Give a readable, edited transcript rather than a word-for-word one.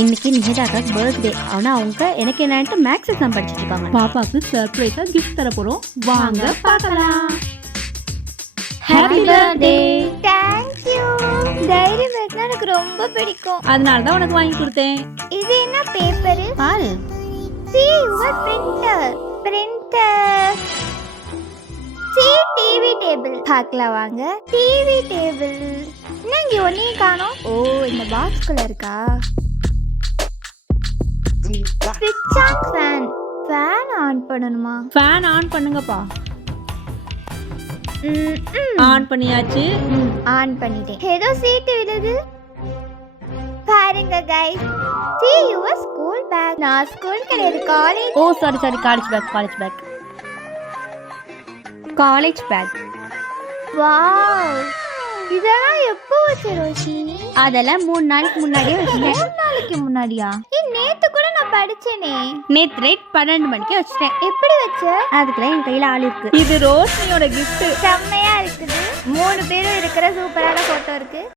இன்னைக்கு நிஹிதாக்கு பர்த்டே. ஆனா அவங்க எனக்கு என்னன்ட்டு மேக்ஸ் எக்ஸாம் படிச்சிட்டு இருக்காங்க. பாப்பாக்கு சர்ப்ரைஸா கிஃப்ட் தர போறோம். வாங்க பார்க்கலாம். Happy birthday. Thank you. Dairy மில்க்னா எனக்கு ரொம்ப பிடிக்கும். அதனால தான் உனக்கு வாங்கி கொடுத்தேன். இது என்ன பேப்பர்? பாரு. see your printer. see TV table. பார்க்கலாம் வாங்க. TV table. என்ன இங்க ஒன்னையும் காணோம்? ஓ இந்த பாக்ஸ்குள்ள இருக்கா? ஸ்விட்ச் ஆன் ஃபேன். ஃபேன் ஆன் பண்ணணுமா? ஃபேன் ஆன் பண்ணுங்கப்பா. ஆன் பண்ணியாச்சு. ஆன் பண்ணிட்டேன். ஏதோ சீட்டு விழுது பாருங்க guys. see your school bag. நான் ஸ்கூல் கிடையாது காலேஜ். ஓ சாரி காலேஜ் பேக். வாவ், இதெல்லாம் எப்போ வச்ச ரோஷினி? அதெல்லாம் 3 நாளைக்கு முன்னாடியே வச்சிட்டேன். 3 நாளைக்கு முன்னாடியா? நேத்து கூட நான் படிச்சேனே. நேத்து நைட் 12 மணிக்கு வச்சிட்டேன். எப்படி வச்ச? அதுக்குலாம் என் கையில ஆள் இருக்கு. இது ரோஷினியோட கிஃப்ட். செம்மையா இருக்குது. 3 பேரும் இருக்கிற சூப்பரான போட்டோ இருக்கு.